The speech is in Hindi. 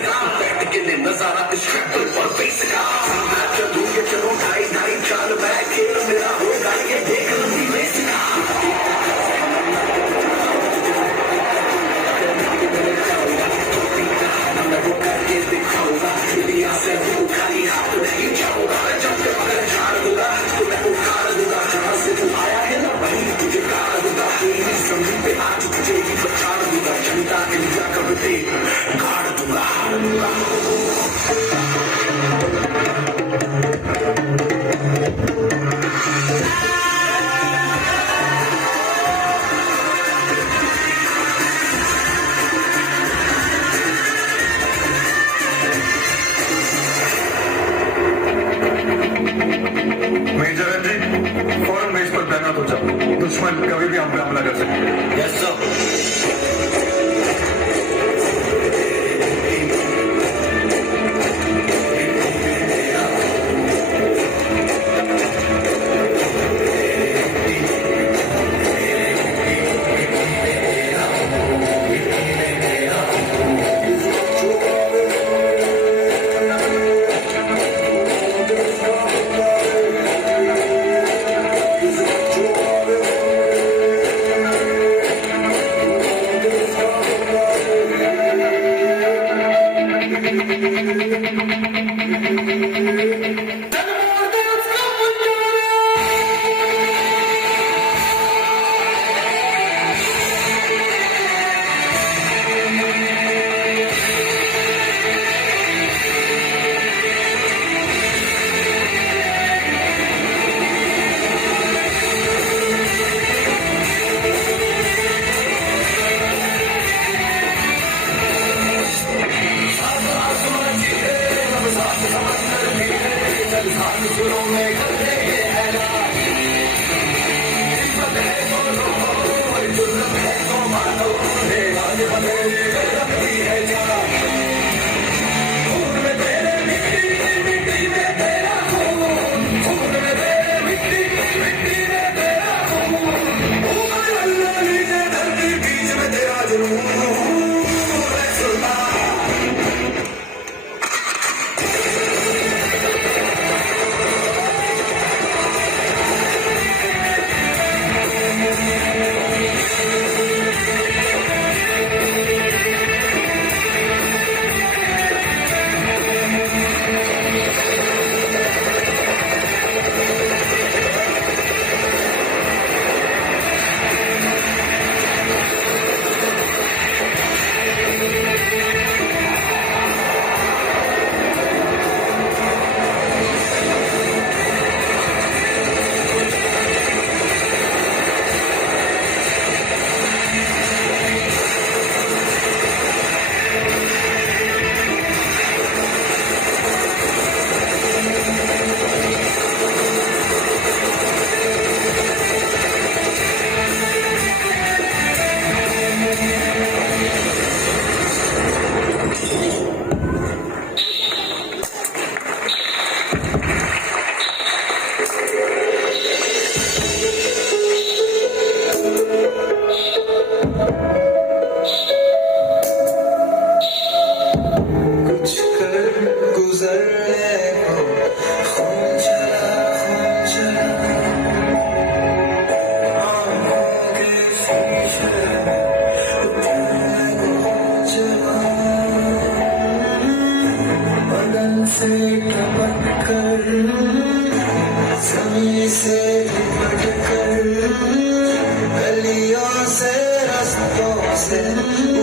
बेसका बैठ के ले नजारा इस ट्रैवल पर बेसका मैं चलूं ये चलो ढाई ढाई चाल मैं खेल मेरा होगा ये देख लंबी बेसका मैं वो करके दिखाऊंगा दुनिया से वो खाली हाथ नहीं जाऊंगा जब तक मैं झाड़ दूंगा तो मैं उखाड़ दूंगा जहां से तू आया है ना वहीं तुझे गाड़ दूंगा तेरी जमीन पे आज तुझे ही बचाड़ दूंगा जनता इंडिया का बेटे गाड़ दूंगा हार दूंगा मेजर एंट्री फौरन बेस पर तैनात हो जाओ दुश्मन कभी भी हम पे हमला कर सकते हैं यस सर गलियों से रस्तों से